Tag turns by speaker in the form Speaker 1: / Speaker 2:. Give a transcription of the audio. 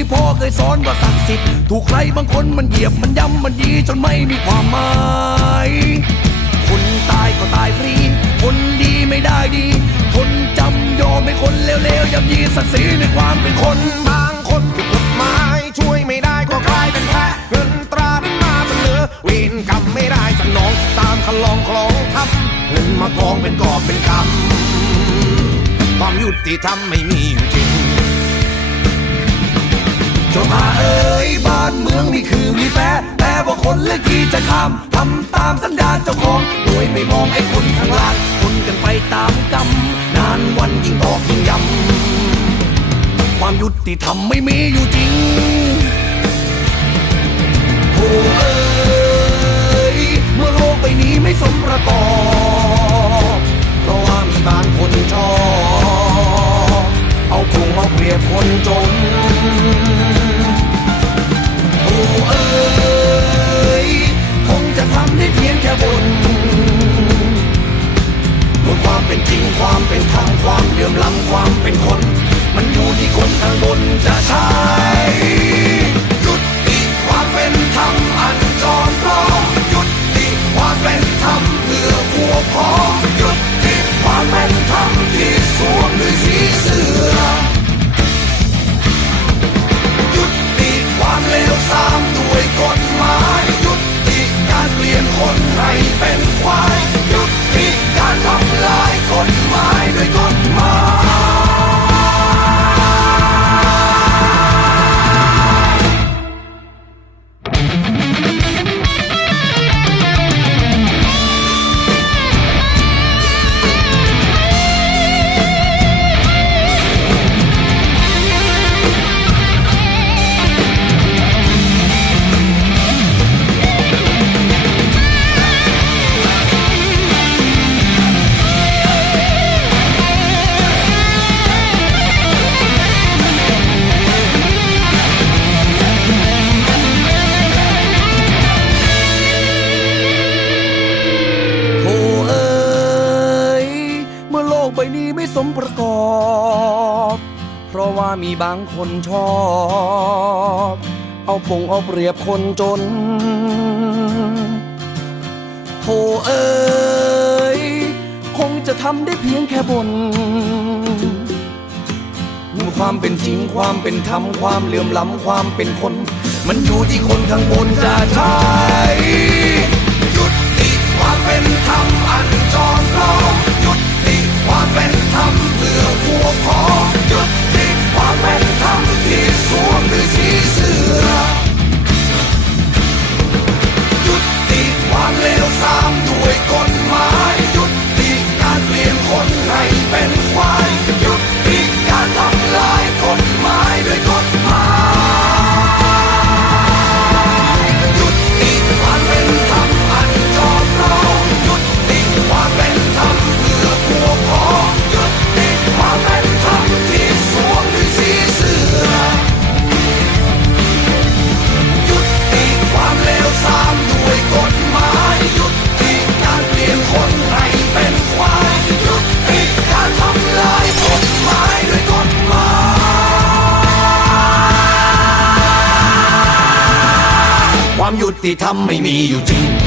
Speaker 1: ที่พ่อเคยสอนว่าศักดิ์สิทธิ์ถูกใครบางคนมันเหยียบมันย้ำมันยีจนไม่มีความหมายคนตายก็ตายฟรี คนดีไม่ได้ดี คนจำยอมให้คนเลวๆย่ำยีศักดิ์ศรีในความเป็นคน
Speaker 2: บางคนถูกกฎหมายช่วยไม่ได้ก็กลายเป็นแพ้เงินตรานั้นมาเสนอเวรกรรมไม่ได้สนองตามคันลองคลองทับเงินมากองเป็นกอบเป็นกำความยุติธรรมไม่มีอยู่จริง
Speaker 1: จ้าข้าเอ้ยบ้านเมืองนี่คือมีแปะแต่ว่าคนเลือกที่จะข้ามทำตามสัญญาเจ้าของ โดยไม่มองไอ้คนข้างล่างคนกันไปตามกรรม นานวันยิ่งตอกยิ่งย้ำความยุติธรรมไม่มีอยู่จริงโอ้เอ้ยเมื่อโลกใบนี้ไม่สมประกอบ
Speaker 2: เพราะว่ามีบางคนชอบเอาคงเอาเปรียบคนจน
Speaker 1: น
Speaker 2: ความเป็นจริงความเป็นธรรมความเหลื่อมล้ำความเป็นคน
Speaker 1: มันอยู่ที่คนข้างบนจะใช้
Speaker 2: กใบ
Speaker 1: นี้ไม่สมประกอบ เพราะว่ามีบางคนชอบ เอาปงเอาเปรียบคนจนโธ่เอ้ยคงจะทำได้เพียงแค่บนความเป็นจริงความเป็นธรรมความเหลื่อมล้ำความเป็นคน มันอยู่ที่คนข้างบนจะใช้
Speaker 2: ยุติธรรมไม่มีอยู่จริง